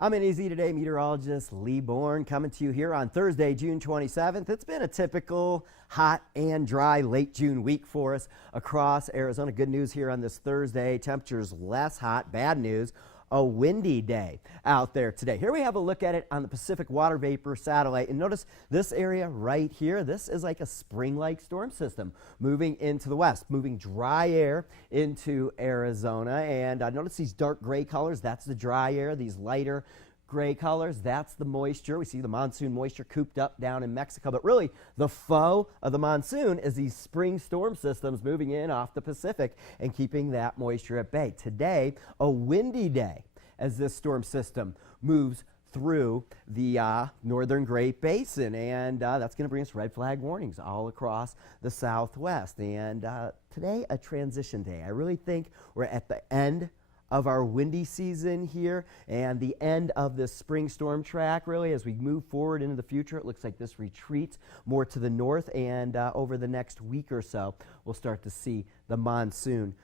I'm an Easy Today meteorologist Lee Bourne coming to you here on Thursday, June 27th. It's been a typical hot and dry late June week for us across Arizona. Good news here on this Thursday. Temperatures less hot. Bad news, a windy day out there today. Here we have a look at it on the Pacific Water Vapor Satellite. And notice this area right here. This is like a spring-like storm system moving into the west, moving dry air into Arizona. And notice these dark gray colors. That's the dry air. These lighter gray colors, that's the moisture. We see the monsoon moisture cooped up down in Mexico, but really the foe of the monsoon is these spring storm systems moving in off the Pacific and keeping that moisture at bay. Today, a windy day as this storm system moves through the northern Great Basin, and that's going to bring us red flag warnings all across the southwest. And today, a transition day. I really think we're at the end of our windy season here and the end of this spring storm track. Really, as we move forward into the future, it looks like this retreats more to the north, and over the next week or so we'll start to see the monsoon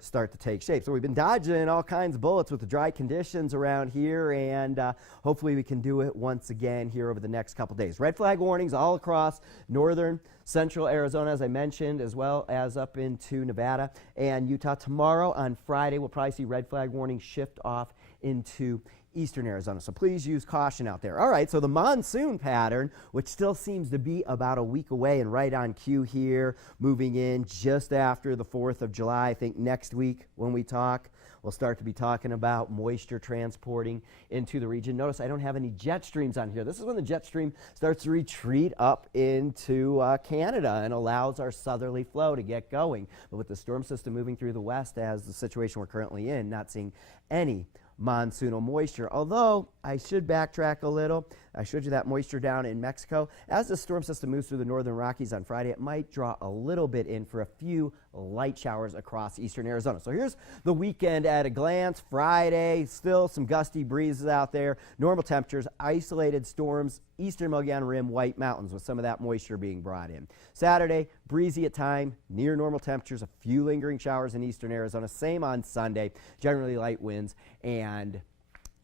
start to take shape. So we've been dodging all kinds of bullets with the dry conditions around here, and hopefully we can do it once again here over the next couple days. Red flag warnings all across northern central Arizona, as I mentioned, as well as up into Nevada and Utah. Tomorrow on Friday, we'll probably see red flag warnings shift off into eastern Arizona. So please use caution out there. All right, so the monsoon pattern, which still seems to be about a week away and right on cue here, moving in just after the 4th of July. I think next week when we talk, we'll start to be talking about moisture transporting into the region. Notice I don't have any jet streams on here. This is when the jet stream starts to retreat up into Canada and allows our southerly flow to get going. But with the storm system moving through the west, as the situation we're currently in, not seeing any monsoonal moisture. Although I should backtrack a little. I showed you that moisture down in Mexico. As the storm system moves through the northern Rockies on Friday, it might draw a little bit in for a few light showers across eastern Arizona. So here's the weekend at a glance. Friday, still some gusty breezes out there. Normal temperatures, isolated storms, eastern Mogollon Rim, White Mountains with some of that moisture being brought in. Saturday, breezy at time, near normal temperatures, a few lingering showers in eastern Arizona. Same on Sunday, generally light winds and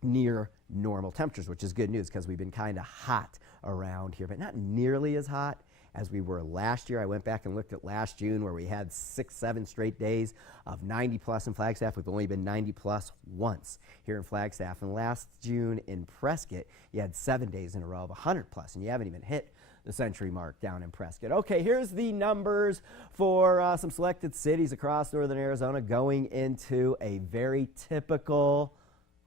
near normal temperatures, which is good news because we've been kind of hot around here, but not nearly as hot as we were last year. I went back and looked at last June where we had 6-7 straight days of 90 plus in Flagstaff. We've only been 90 plus once here in Flagstaff. And last June in Prescott, you had 7 days in a row of 100 plus, and you haven't even hit the century mark down in Prescott. Okay, here's the numbers for some selected cities across northern Arizona going into a very typical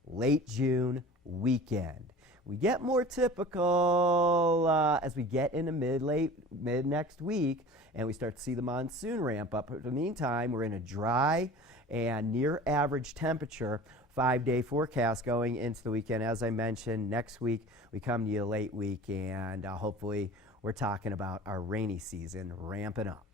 late June weekend. We get more typical as we get into mid next week, and we start to see the monsoon ramp up. But in the meantime, we're in a dry and near average temperature 5-day forecast going into the weekend. As I mentioned, next week we come to you late week, and hopefully we're talking about our rainy season ramping up.